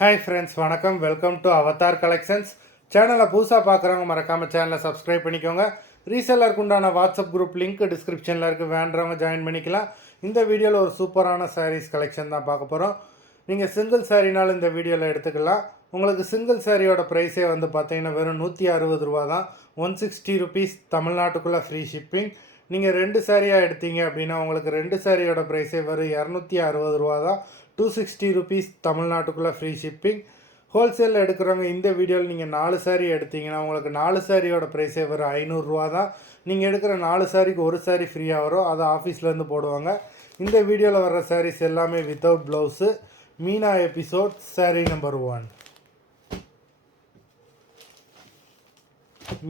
Hi friends, வணக்கம். Welcome to Avatar collections. சேனலை புதுசாக பார்க்குறவங்க மறக்காமல் சேனலை சப்ஸ்கிரைப் பண்ணிக்கோங்க. ரீசெல்லருக்கு உண்டான வாட்ஸ்அப் குரூப் லிங்க் டிஸ்கிரிப்ஷனில் இருக்குது, வேண்டுறவங்க ஜாயின் பண்ணிக்கலாம். இந்த வீடியோவில் ஒரு சூப்பரான சாரீஸ் கலெக்ஷன் தான் பார்க்க போகிறோம். நீங்கள் சிங்கிள் சாரீனாலும் இந்த வீடியோவில் எடுத்துக்கலாம். உங்களுக்கு சிங்கிள் சாரியோட ப்ரைஸே வந்து பார்த்தீங்கன்னா வெறும் 160 ரூபா தான். 160 ருபீஸ் தமிழ்நாட்டுக்குள்ளே ஃப்ரீ ஷிப்பிங். நீங்கள் 2 சாரியாக எடுத்தீங்க அப்படின்னா உங்களுக்கு 2 சாரியோட ப்ரைஸே வெறும் 260 ரூபா தான். 260 ருபீஸ் தமிழ்நாட்டுக்குள்ளே ஃப்ரீ ஷிப்பிங். ஹோல்சேலில் எடுக்கிறவங்க இந்த வீடியோவில் நீங்கள் 4 சாரீ எடுத்தீங்கன்னா உங்களுக்கு 4 சாரியோட ப்ரைஸே வரும் 500 ரூபா தான். நீங்கள் எடுக்கிற 4 சாரிக்கு ஒரு சாரீ ஃப்ரீயாக வரும், அதை ஆஃபீஸ்லேருந்து போடுவாங்க. இந்த வீடியோவில் வர்ற சாரீஸ் எல்லாமே without blouse. Meena episode sari number 1.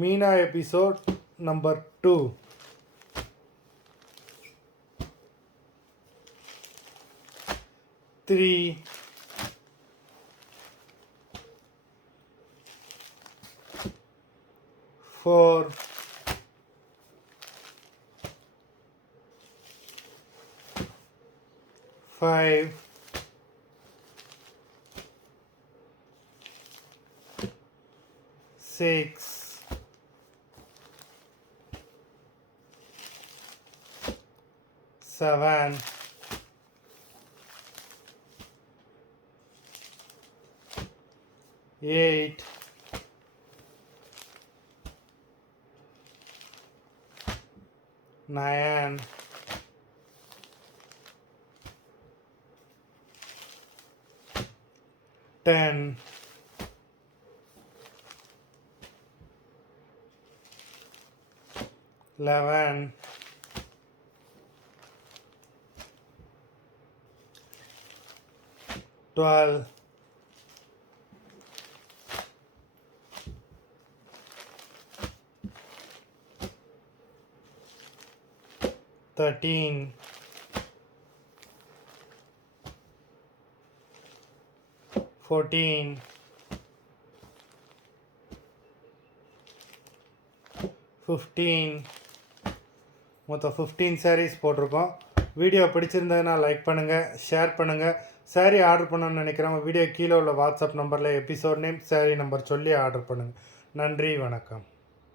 Meena episode number 2. Three, 4, 5, 6, 7, 8, 9, 10, 11, 12, 13, 14, 15. மொத்தம் 15 சாரீஸ் போட்டிருக்கோம். வீடியோ பிடிச்சிருந்ததுன்னா லைக் பண்ணுங்கள், ஷேர் பண்ணுங்கள். சாரீ ஆர்டர் பண்ணணும்னு நினைக்கிறவங்க வீடியோ கீழே உள்ள வாட்ஸ்அப் நம்பரில் எபிசோட் நேம், சாரீ நம்பர் சொல்லி ஆர்டர் பண்ணுங்கள். நன்றி, வணக்கம்.